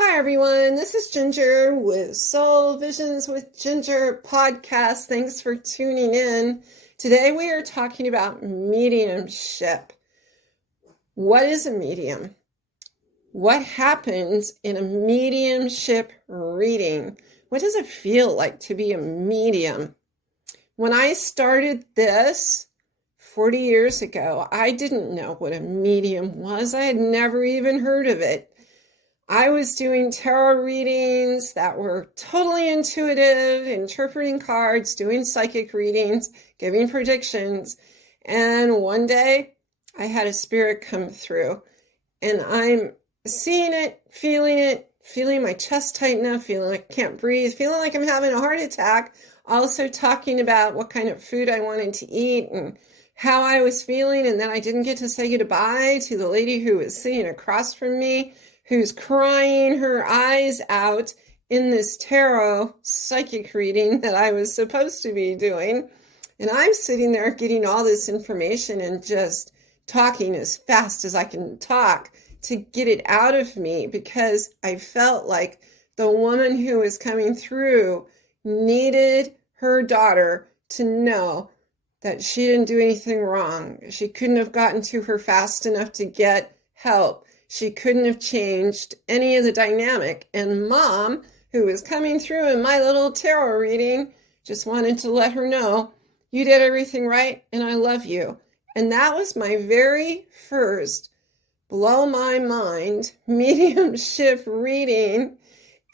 Hi, everyone. This is Ginger with Soul Visions with Ginger podcast. Thanks for tuning in. Today we are talking about mediumship. What is a medium? What happens in a mediumship reading? What does it feel like to be a medium? When I started this 40 years ago, I didn't know what a medium was. I had never even heard of it. I was doing tarot readings that were totally intuitive, interpreting cards, doing psychic readings, giving predictions. And one day I had a spirit come through and I'm seeing it, feeling my chest tighten up, feeling like I can't breathe, feeling like I'm having a heart attack. Also talking about what kind of food I wanted to eat and how I was feeling. And then I didn't get to say goodbye to the lady who was sitting across from me, who's crying her eyes out in this tarot psychic reading that I was supposed to be doing. And I'm sitting there getting all this information and just talking as fast as I can talk to get it out of me, because I felt like the woman who was coming through needed her daughter to know that she didn't do anything wrong. She couldn't have gotten to her fast enough to get help. She couldn't have changed any of the dynamic. And Mom, who was coming through in my little tarot reading, just wanted to let her know, you did everything right and I love you. And that was my very first blow my mind mediumship reading.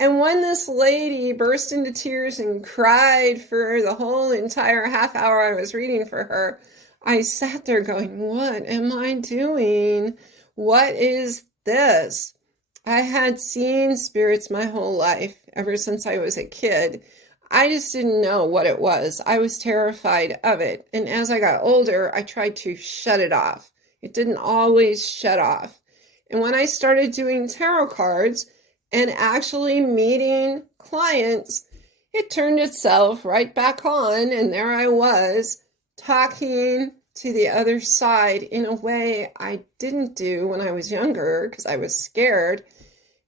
And when this lady burst into tears and cried for the whole entire half hour I was reading for her, I sat there going, what am I doing? What is this? I had seen spirits my whole life, ever since I was a kid. I just didn't know what it was. I was terrified of it. And as I got older, I tried to shut it off. It didn't always shut off. And when I started doing tarot cards and actually meeting clients, it turned itself right back on. And there I was, talking to the other side in a way I didn't do when I was younger because I was scared,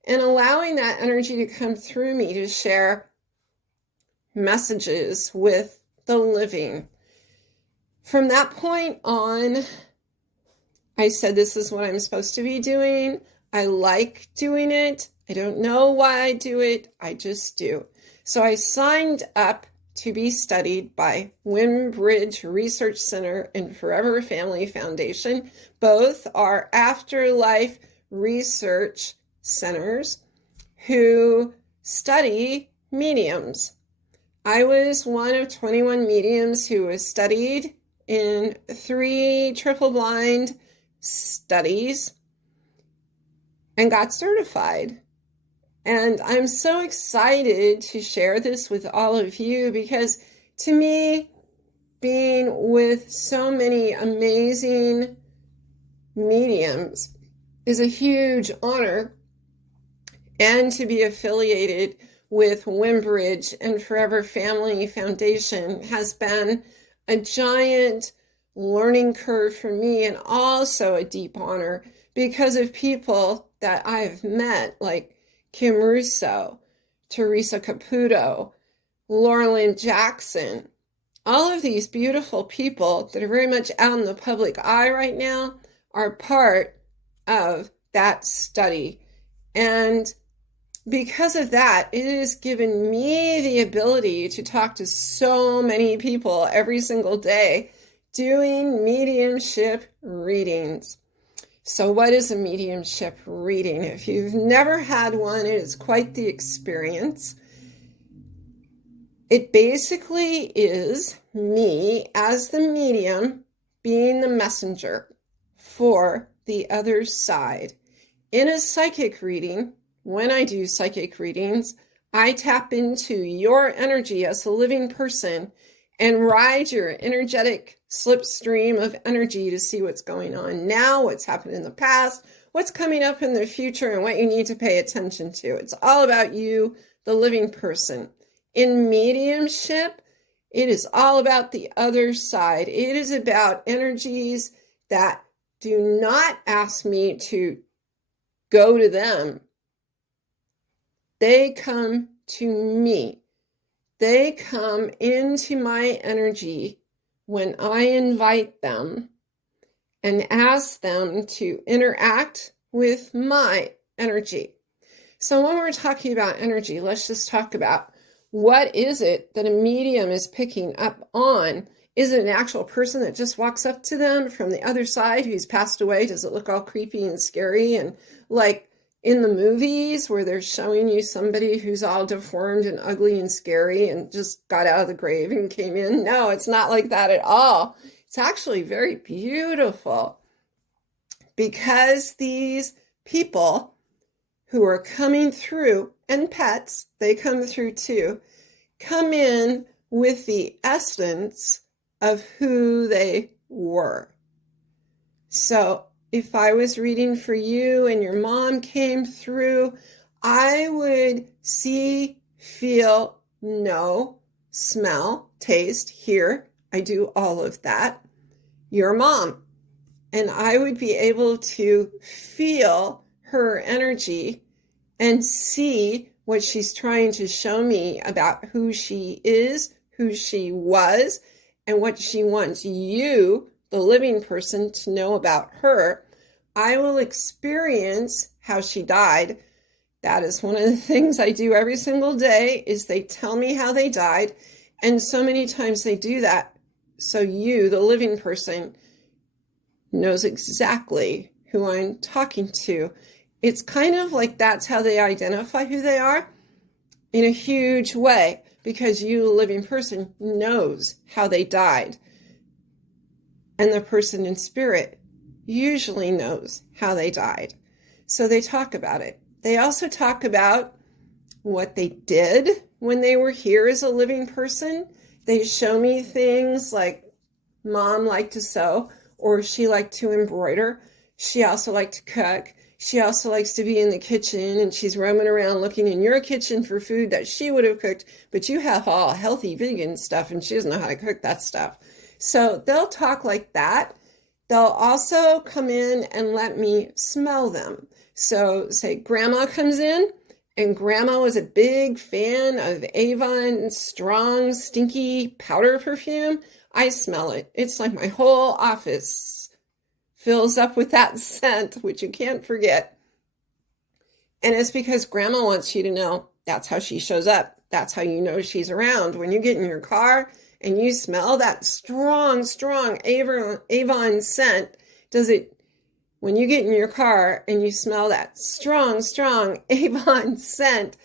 and allowing that energy to come through me to share messages with the living. From that point on, I said, this is what I'm supposed to be doing. I like doing it. I don't know why I do it. I just do. So I signed up to be studied by Wimbridge Research Center and Forever Family Foundation. Both are afterlife research centers who study mediums. I was one of 21 mediums who was studied in 3 triple-blind studies and got certified. And I'm so excited to share this with all of you, because to me, being with so many amazing mediums is a huge honor. And to be affiliated with Wimbridge and Forever Family Foundation has been a giant learning curve for me, and also a deep honor because of people that I've met, like Kim Russo, Teresa Caputo, Laurelyn Jackson. All of these beautiful people that are very much out in the public eye right now are part of that study. And because of that, it has given me the ability to talk to so many people every single day doing mediumship readings. So what is a mediumship reading? If you've never had one, it is quite the experience. It basically is me as the medium being the messenger for the other side. In a psychic reading, when I do psychic readings, I tap into your energy as a living person and ride your energetic slipstream of energy to see what's going on now, what's happened in the past, what's coming up in the future, and what you need to pay attention to. It's all about you, the living person. In mediumship, it is all about the other side. It is about energies that do not ask me to go to them. They come to me. They come into my energy when I invite them and ask them to interact with my energy. So when we're talking about energy, let's just talk about what is it that a medium is picking up on? Is it an actual person that just walks up to them from the other side who's passed away? Does it look all creepy and scary and like in the movies where they're showing you somebody who's all deformed and ugly and scary and just got out of the grave and came in? No, it's not like that at all. It's actually very beautiful because these people who are coming through, and pets, they come through too, come in with the essence of who they were. So if I was reading for you and your mom came through, I would see, feel, know, smell, taste, hear. I do all of that. Your mom. And I would be able to feel her energy and see what she's trying to show me about who she is, who she was, and what she wants you, the living person, to know about her. I will experience how she died. That is one of the things I do every single day, is they tell me how they died. And so many times they do that so you, the living person, knows exactly who I'm talking to. It's kind of like that's how they identify who they are in a huge way, because you, the living person, knows how they died. And the person in spirit usually knows how they died. So they talk about it. They also talk about what they did when they were here as a living person. They show me things like mom liked to sew, or she liked to embroider. She also liked to cook. She also likes to be in the kitchen, and she's roaming around looking in your kitchen for food that she would have cooked, but you have all healthy vegan stuff and she doesn't know how to cook that stuff. So they'll talk like that. They'll also come in and let me smell them. So say grandma comes in, and grandma was a big fan of Avon strong, stinky powder perfume. I smell it. It's like my whole office fills up with that scent, which you can't forget. And it's because grandma wants you to know that's how she shows up. That's how you know she's around. When you get in your car and you smell that strong, strong Avon scent, when you get in your car and you smell that strong, strong Avon scent,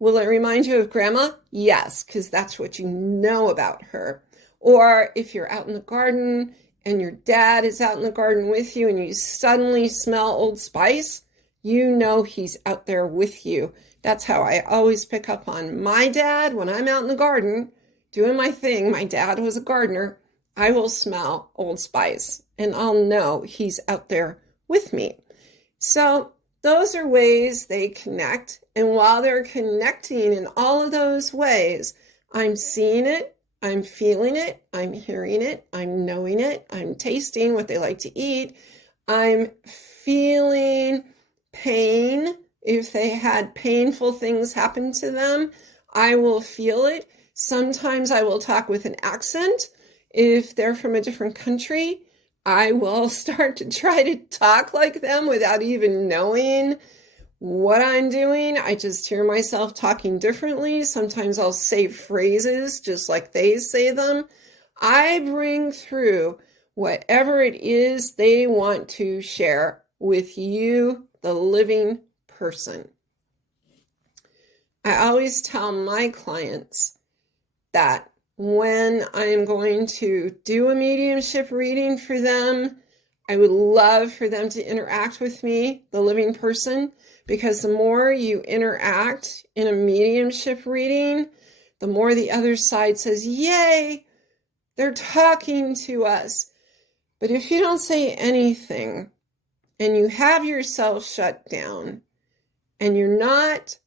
will it remind you of grandma? Yes, because that's what you know about her. Or if you're out in the garden and your dad is out in the garden with you and you suddenly smell Old Spice, you know he's out there with you. That's how I always pick up on my dad when I'm out in the garden doing my thing. My dad was a gardener. I will smell Old Spice and I'll know he's out there with me. So those are ways they connect. And while they're connecting in all of those ways, I'm seeing it, I'm feeling it, I'm hearing it, I'm knowing it, I'm tasting what they like to eat, I'm feeling pain. If they had painful things happen to them, I will feel it. Sometimes I will talk with an accent. If they're from a different country, I will start to try to talk like them without even knowing what I'm doing. I just hear myself talking differently. Sometimes I'll say phrases just like they say them. I bring through whatever it is they want to share with you, the living person. I always tell my clients that when I'm going to do a mediumship reading for them, I would love for them to interact with me, the living person, because the more you interact in a mediumship reading, the more the other side says, yay, they're talking to us. But if you don't say anything and you have yourself shut down and you're not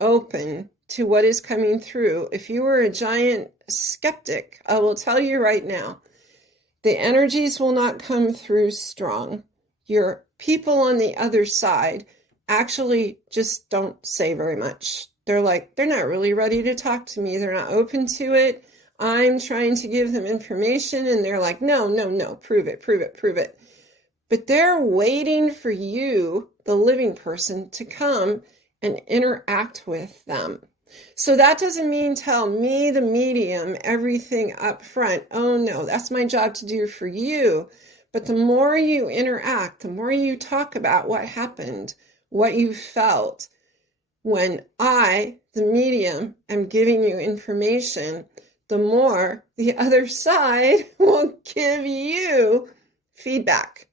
open to what is coming through, if you were a giant skeptic, I will tell you right now, the energies will not come through strong. Your people on the other side actually just don't say very much. They're like, they're not really ready to talk to me. They're not open to it. I'm trying to give them information and they're like, no, no, no, prove it, prove it, prove it. But they're waiting for you, the living person, to come and interact with them. So that doesn't mean tell me, the medium, everything up front. Oh no, that's my job to do for you. But the more you interact, the more you talk about what happened, what you felt, when I, the medium, am giving you information, the more the other side will give you feedback,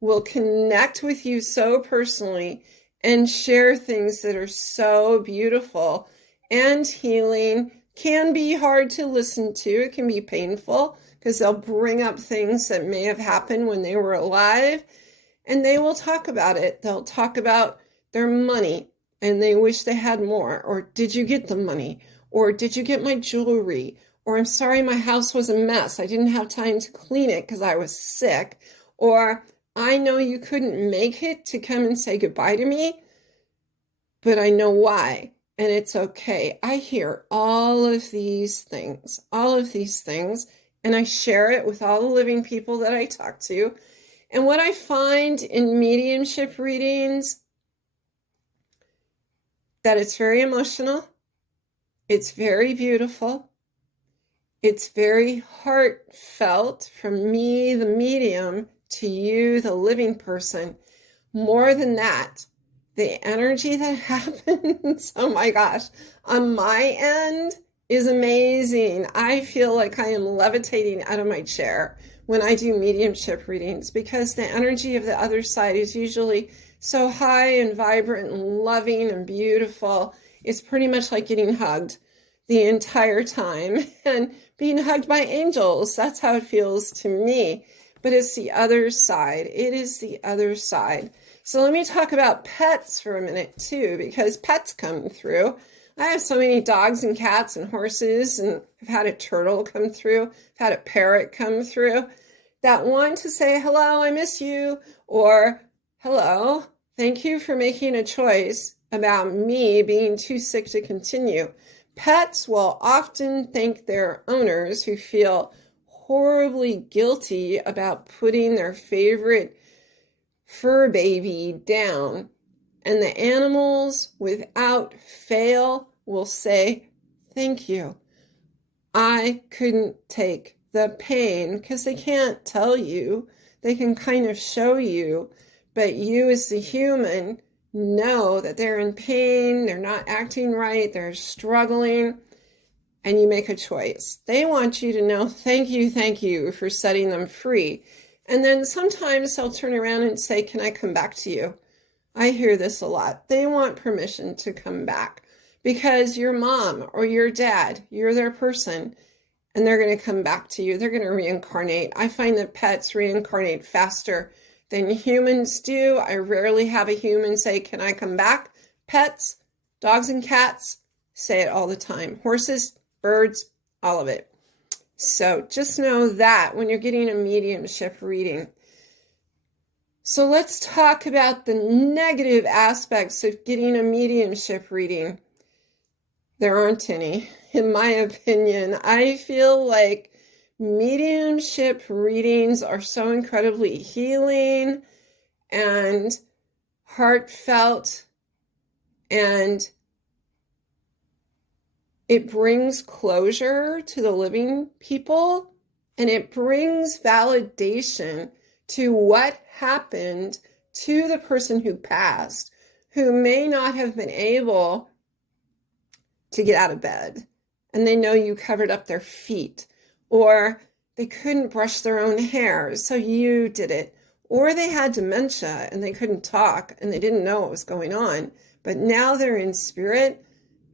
will connect with you so personally and share things that are so beautiful and healing. Can be hard to listen to. It can be painful because they'll bring up things that may have happened when they were alive, and they will talk about it. They'll talk about their money and they wish they had more, or did you get the money, or did you get my jewelry, or I'm sorry my house was a mess, I didn't have time to clean it because I was sick, or I know you couldn't make it to come and say goodbye to me, but I know why, and it's okay. I hear all of these things, and I share it with all the living people that I talk to. And what I find in mediumship readings, that it's very emotional, it's very beautiful, it's very heartfelt from me, the medium, to you, the living person. More than that, the energy that happens, oh my gosh, on my end is amazing. I feel like I am levitating out of my chair when I do mediumship readings, because the energy of the other side is usually so high and vibrant and loving and beautiful. It's pretty much like getting hugged the entire time and being hugged by angels. That's how it feels to me. But it's the other side. It is the other side. So let me talk about pets for a minute too, because pets come through. I have so many dogs and cats and horses, and I've had a turtle come through. I've had a parrot come through that want to say, hello, I miss you, or hello, thank you for making a choice about me being too sick to continue. Pets will often thank their owners, who feel horribly guilty about putting their favorite fur baby down. And the animals, without fail, will say, thank you. I couldn't take the pain, because they can't tell you. They can kind of show you, but you as the human know that they're in pain, they're not acting right, they're struggling, and you make a choice. They want you to know, thank you for setting them free. And then sometimes they'll turn around and say, can I come back to you? I hear this a lot. They want permission to come back because your mom or your dad, you're their person, and they're going to come back to you. They're going to reincarnate. I find that pets reincarnate faster than humans do. I rarely have a human say, can I come back? Pets, dogs and cats, say it all the time. Horses, birds, all of it. So just know that when you're getting a mediumship reading. So let's talk about the negative aspects of getting a mediumship reading. There aren't any, in my opinion. I feel like mediumship readings are so incredibly healing and heartfelt, and it brings closure to the living people, and it brings validation to what happened to the person who passed, who may not have been able to get out of bed, and they know you covered up their feet, or they couldn't brush their own hair, so you did it, or they had dementia and they couldn't talk and they didn't know what was going on, but now they're in spirit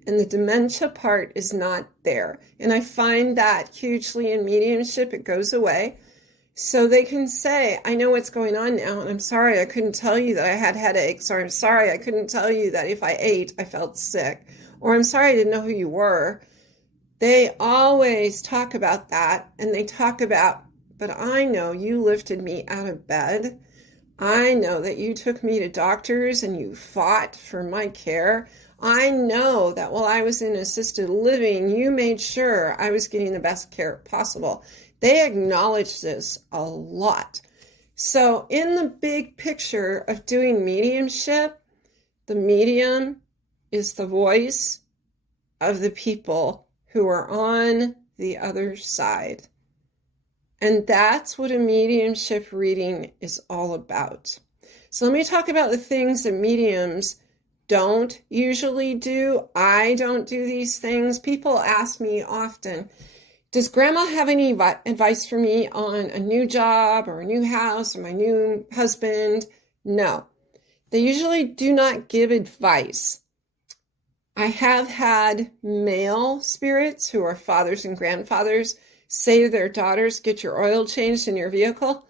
and the dementia part is not there. And I find that hugely in mediumship, it goes away. So they can say, I know what's going on now, and I'm sorry I couldn't tell you that I had headaches, or I'm sorry I couldn't tell you that if I ate, I felt sick, or I'm sorry I didn't know who you were. They always talk about that, and they talk about, but I know you lifted me out of bed. I know that you took me to doctors and you fought for my care. I know that while I was in assisted living, you made sure I was getting the best care possible. They acknowledge this a lot. So in the big picture of doing mediumship, the medium is the voice of the people who are on the other side. And that's what a mediumship reading is all about. So let me talk about the things that mediums don't usually do. I don't do these things. People ask me often, does Grandma have any advice for me on a new job or a new house or my new husband? No. They usually do not give advice. I have had male spirits who are fathers and grandfathers say to their daughters, get your oil changed in your vehicle,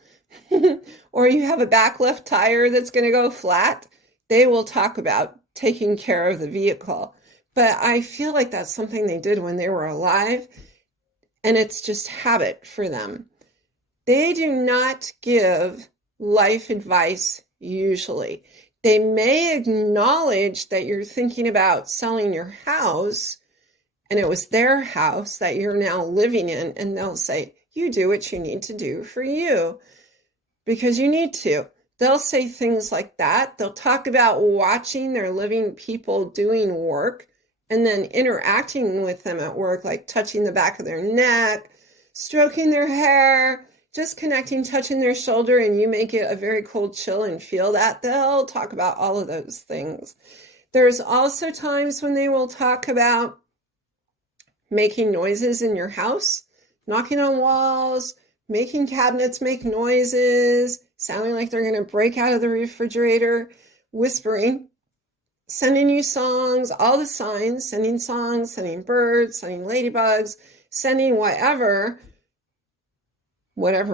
or you have a back left tire that's going to go flat. They will talk about taking care of the vehicle. But I feel like that's something they did when they were alive, and it's just habit for them. They do not give life advice usually. They may acknowledge that you're thinking about selling your house, and it was their house that you're now living in, and they'll say, you do what you need to do for you because you need to. They'll say things like that. They'll talk about watching their living people doing work and then interacting with them at work, like touching the back of their neck, stroking their hair, just connecting, touching their shoulder, and you make it a very cold chill and feel that. They'll talk about all of those things. There's also times when they will talk about making noises in your house, knocking on walls, making cabinets make noises, sounding like they're going to break out of the refrigerator, whispering, sending you songs, all the signs, sending songs, sending birds, sending ladybugs, sending whatever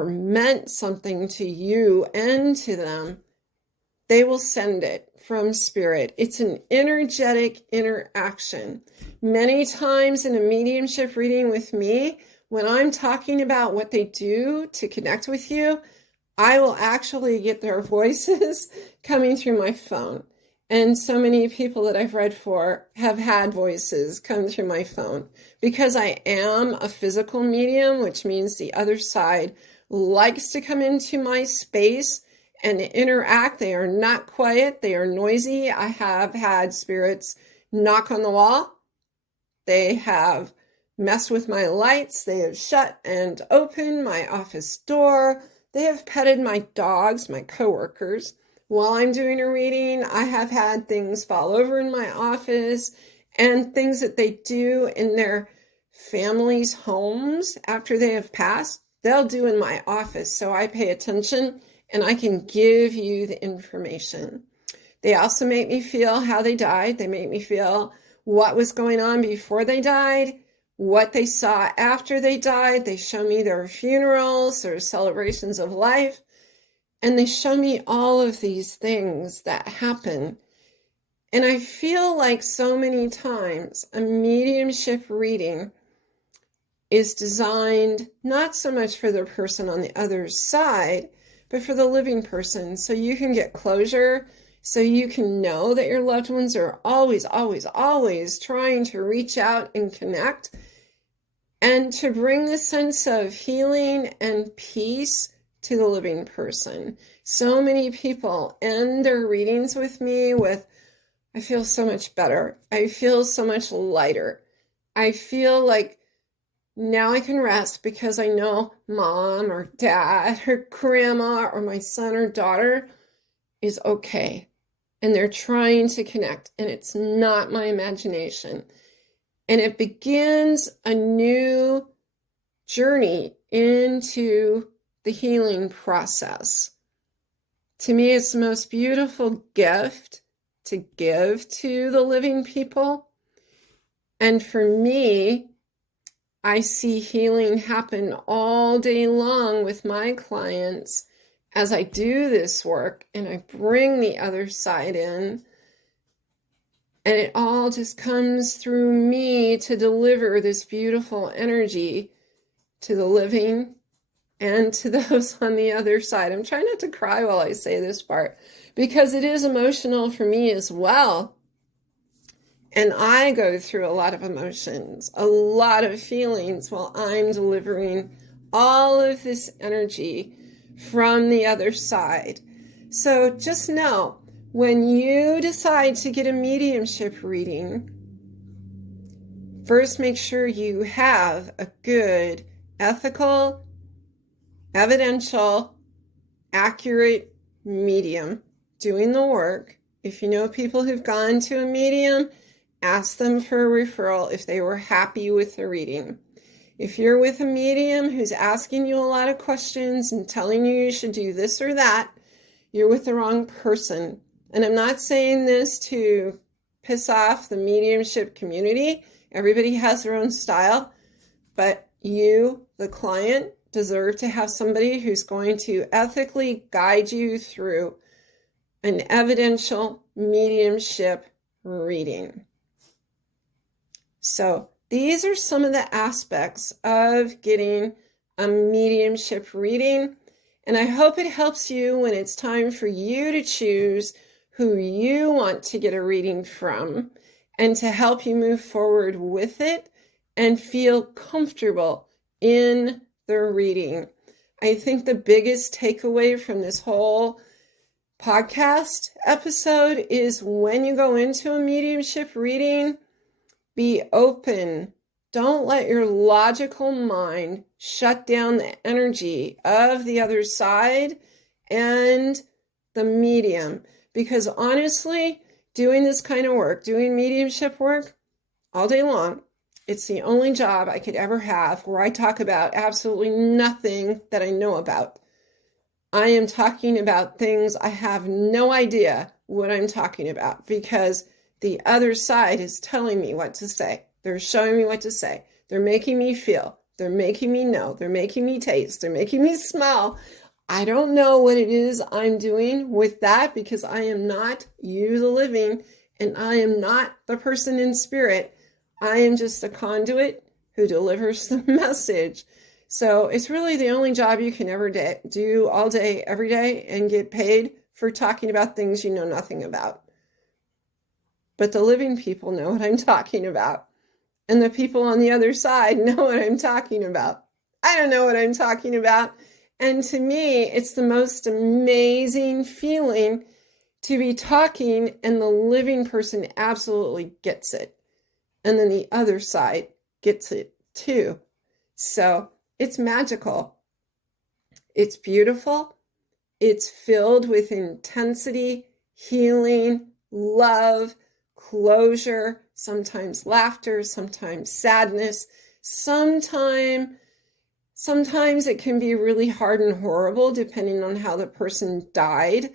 meant something to you and to them, they will send it from spirit. It's an energetic interaction. Many times in a mediumship reading with me, when I'm talking about what they do to connect with you, I will actually get their voices coming through my phone. And so many people that I've read for have had voices come through my phone because I am a physical medium, which means the other side likes to come into my space and interact. They are not quiet. They are noisy. I have had spirits knock on the wall. They have messed with my lights. They have shut and opened my office door. They have petted my dogs, my coworkers. While I'm doing a reading, I have had things fall over in my office and things that they do in their families' homes after they have passed, they'll do in my office. So I pay attention and I can give you the information. They also make me feel how they died. They make me feel what was going on before they died, what they saw after they died. They show me their funerals, their celebrations of life. And they show me all of these things that happen. And I feel like so many times a mediumship reading is designed not so much for the person on the other side, but for the living person. So you can get closure, so you can know that your loved ones are always, always, always trying to reach out and connect and to bring the sense of healing and peace to the living person. So many people end their readings with me with, I feel so much better. I feel so much lighter. I feel like now I can rest because I know mom or dad or grandma or my son or daughter is okay. And they're trying to connect. And it's not my imagination. And it begins a new journey into the healing process. To me, it's the most beautiful gift to give to the living people. And for me, I see healing happen all day long with my clients as I do this work and I bring the other side in. And it all just comes through me to deliver this beautiful energy to the living and to those on the other side. I'm trying not to cry while I say this part because it is emotional for me as well. And I go through a lot of emotions, a lot of feelings while I'm delivering all of this energy from the other side. So just know, when you decide to get a mediumship reading, first make sure you have a good, ethical, evidential, accurate medium doing the work. If you know people who've gone to a medium, ask them for a referral if they were happy with the reading. If you're with a medium who's asking you a lot of questions and telling you should do this or that, you're with the wrong person. And I'm not saying this to piss off the mediumship community. Everybody has their own style, but you, the client, deserve to have somebody who's going to ethically guide you through an evidential mediumship reading. So these are some of the aspects of getting a mediumship reading, and I hope it helps you when it's time for you to choose who you want to get a reading from and to help you move forward with it and feel comfortable in the reading. I think the biggest takeaway from this whole podcast episode is when you go into a mediumship reading, be open. Don't let your logical mind shut down the energy of the other side and the medium. Because honestly, doing this kind of work, doing mediumship work all day long, it's the only job I could ever have where I talk about absolutely nothing that I know about. I am talking about things I have no idea what I'm talking about because the other side is telling me what to say. They're showing me what to say. They're making me feel. They're making me know. They're making me taste. They're making me smell. I don't know what it is I'm doing with that because I am not you, the living, and I am not the person in spirit. I am just a conduit who delivers the message. So it's really the only job you can ever do all day, every day, and get paid for talking about things you know nothing about. But the living people know what I'm talking about. And the people on the other side know what I'm talking about. I don't know what I'm talking about. And to me, it's the most amazing feeling to be talking and the living person absolutely gets it. And then the other side gets it too. So it's magical. It's beautiful. It's filled with intensity, healing, love, closure, sometimes laughter, sometimes sadness, sometimes it can be really hard and horrible depending on how the person died.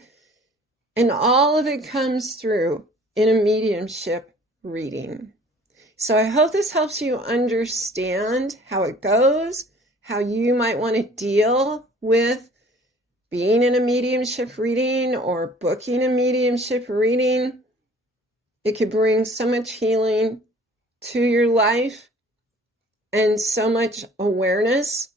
And all of it comes through in a mediumship reading. So I hope this helps you understand how it goes, how you might want to deal with being in a mediumship reading or booking a mediumship reading. It could bring so much healing to your life and so much awareness.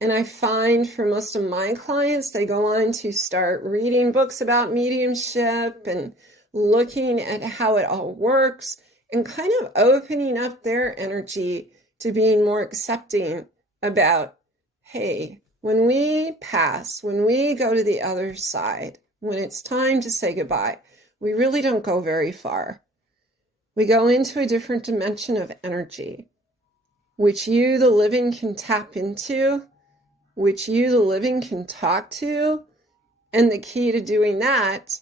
And I find for most of my clients, they go on to start reading books about mediumship and looking at how it all works and kind of opening up their energy to being more accepting about, hey, when we pass, when we go to the other side, when it's time to say goodbye, we really don't go very far. We go into a different dimension of energy, which you, the living, can tap into, which you, the living, can talk to. And the key to doing that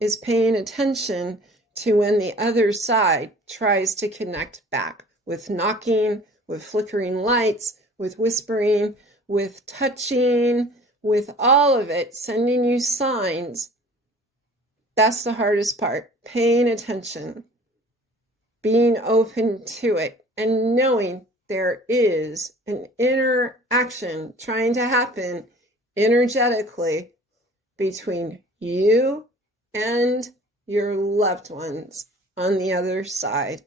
is paying attention to when the other side tries to connect back with knocking, with flickering lights, with whispering, with touching, with all of it, sending you signs. That's the hardest part, paying attention, being open to it, and knowing there is an interaction trying to happen energetically between you and your loved ones on the other side.